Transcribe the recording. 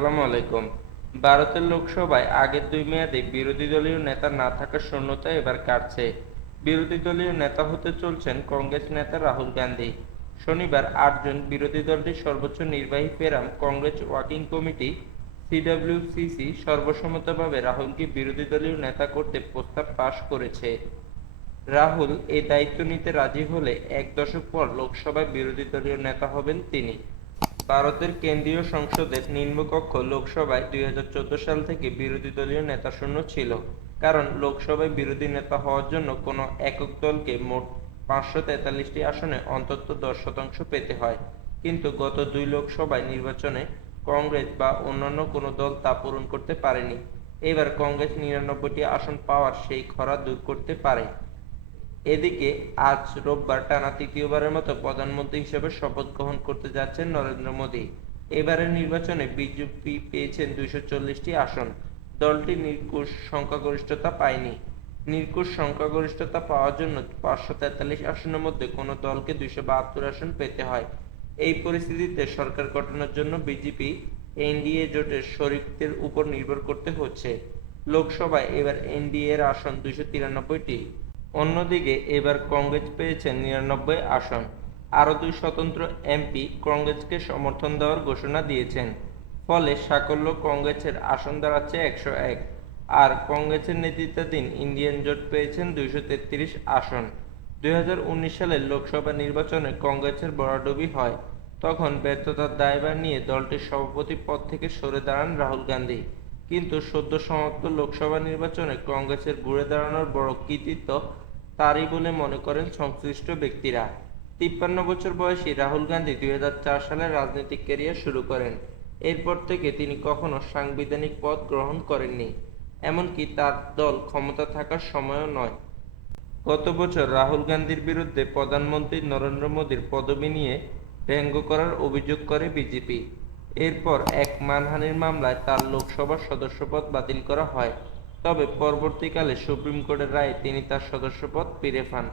আসসালামু আলাইকুম। ভারতের লোকসভায় আগের ২ মেয়াদে বিরোধী দলীয় নেতা না থাকার শূন্যতা এবার কাটছে। বিরোধী দলীয় নেতা হতে চলছেন কংগ্রেস নেতা রাহুল গান্ধী। শনিবার ৮ জুন বিরোধী দলটির সর্বোচ্চ নির্বাহী ফোরাম কংগ্রেস ওয়ার্কিং কমিটি সিডব্লিউসিসি সর্বসম্মতভাবে রাহুলকে বিরোধী দলীয় নেতা করতে প্রস্তাব পাশ করেছে। রাহুল এই দায়িত্ব নিতে রাজি হলে ১ দশক পর লোকসভায় বিরোধী দলীয় নেতা হবেন তিনি। ভারতের কেন্দ্রীয় সংসদের নিম্নকক্ষ লোকসভায় ২০১৪ সাল থেকে বিরোধী দলীয় নেতাশূন্য ছিল, কারণ লোকসভায় বিরোধী নেতা হওয়ার জন্য কোনো একক দলকে মোট ৫৪৩টি আসনে অন্তত ১০% পেতে হয়। কিন্তু গত ২ লোকসভায় নির্বাচনে কংগ্রেস বা অন্যান্য কোনো দল তা পূরণ করতে পারেনি। এবার কংগ্রেস ৯৯টি আসন পাওয়ার সেই খরা দূর করতে পারে। এদিকে আজ রোববার টানা তৃতীয়বারের মতো প্রধানমন্ত্রী হিসেবে শপথ গ্রহণ করতে যাচ্ছেন নরেন্দ্র মোদী। এবারের নির্বাচনে বিজেপি পেয়েছেন ২৪০টি আসন। দলটি নিরঙ্কুশ সংখ্যাগরিষ্ঠতা পায়নি। নিরঙ্কুশ সংখ্যাগরিষ্ঠতা পাওয়ার জন্য ৫৪৩ আসনের মধ্যে কোনো দলকে ২৭২ আসন পেতে হয়। এই পরিস্থিতিতে সরকার গঠনের জন্য বিজেপি এনডিএ জোটের শরিকদের উপর নির্ভর করতে হচ্ছে। লোকসভায় এবার এনডিএ-র আসন ২৯৩টি। অন্যদিকে এবার কংগ্রেস পেয়েছে ৯৯ আসন। আরও ২ স্বতন্ত্র এমপি কংগ্রেসকে সমর্থন দেওয়ার ঘোষণা দিয়েছেন। ফলে সাকল্য কংগ্রেসের আসন দাঁড়াচ্ছে ১০১। আর কংগ্রেসের নেতৃত্বাধীন ইন্ডিয়ান জোট পেয়েছেন ২৩৩ আসন। ২০১৯ সালের লোকসভা নির্বাচনে কংগ্রেসের ভরাডুবি হয়। তখন ব্যর্থতার দায়ভার নিয়ে দলটির সভাপতি পদ থেকে সরে দাঁড়ান রাহুল গান্ধী। কিন্তু সদ্য সমাপ্ত লোকসভা নির্বাচনে কংগ্রেসের ঘুরে দাঁড়ানোর বড় কৃতিত্ব তারই বলে মনে করেন সংশ্লিষ্ট ব্যক্তিরা। ৫৩ বছর বয়সী রাহুল গান্ধী ২০০৪ সালে রাজনৈতিক ক্যারিয়ার শুরু করেন। এরপর থেকে তিনি কখনো সাংবিধানিক পদ গ্রহণ করেননি, এমনকি তার দল ক্ষমতা থাকার সময়ও নয়। গত বছর রাহুল গান্ধীর বিরুদ্ধে প্রধানমন্ত্রী নরেন্দ্র মোদীর পদবি নিয়ে ব্যঙ্গ করার অভিযোগ করে বিজেপি। এরপর এক মানহানির মামলায় তার লোকসভার সদস্যপদ বাতিল করা হয়। তবে পরবর্তীকালে সুপ্রিম কোর্টের রায়ে তিনি তার সদস্যপদ ফিরে পান।